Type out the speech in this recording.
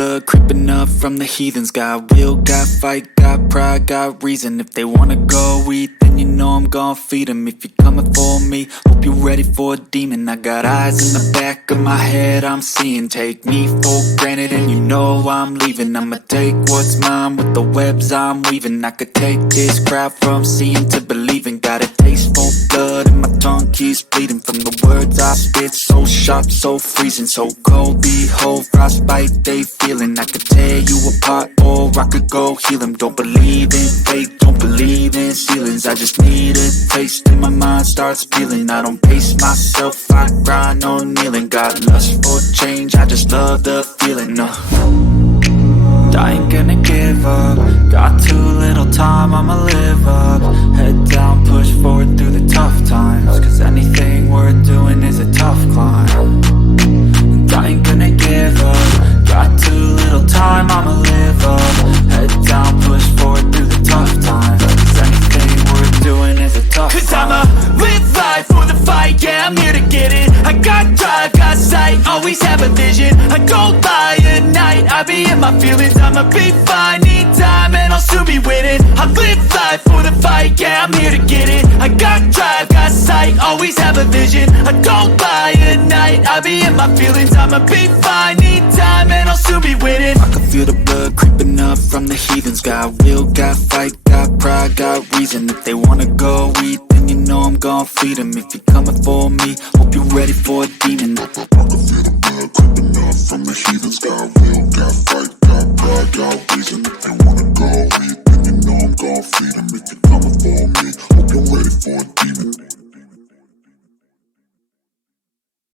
blood creeping up from the heathens. Got will, got fight, got pride, got reason. If they wanna go eat, then you know I'm gon' feed them. If you're coming for me, hope you're ready for a demon. I got eyes in the back of my head, I'm seeing. Take me for granted and you know I'm leaving. I'ma take what's mine with the webs I'm weaving. I could take this crowd from seeing to believing. Got a taste for blood and my tongue keeps bleeding from the words I spit. So sharp, so freezing, so cold. Behold, frostbite they feeling. I could tear you apart or I could go heal them. Don't believe in fate, don't believe in ceilings. I just need a taste and my mind starts peeling. I don't pace myself, I grind on kneeling. Got lust for change, I just love the feeling. I ain't gonna give up. Got too little time, I'ma live up. Head down, push forward through the tough times. Cause anything worth doing is a tough climb. And I ain't gonna give up. Got too little time, I'ma live up. Head down, push forward through the tough times. Cause anything worth doing is a tough climb. Cause I'ma live life for the fight, yeah, I'm here to get it. I got drive, got sight, always have a vision. I don't lie at night, I be in my feelings. I'ma be fine, need time, and I'll soon be winning. I live life for the fight, yeah, I'm here to get it. I got drive, got sight, always have a vision. I don't lie at night, I be in my feelings. I'ma be fine, need time, and I'll soon be winning. I can feel the blood creeping up from the heathens. Got will, got fight, got pride, got reason. If they wanna go eat, then you know I'm gon' feed them. If you're coming for me, hope you're ready for a demon. I can feel the blood creeping up from the heathens. Got will, got fight, got pride, got reason. If they wanna go eat, then you know I'm gon' feed them. If you're coming for me, hope you're ready for a demon.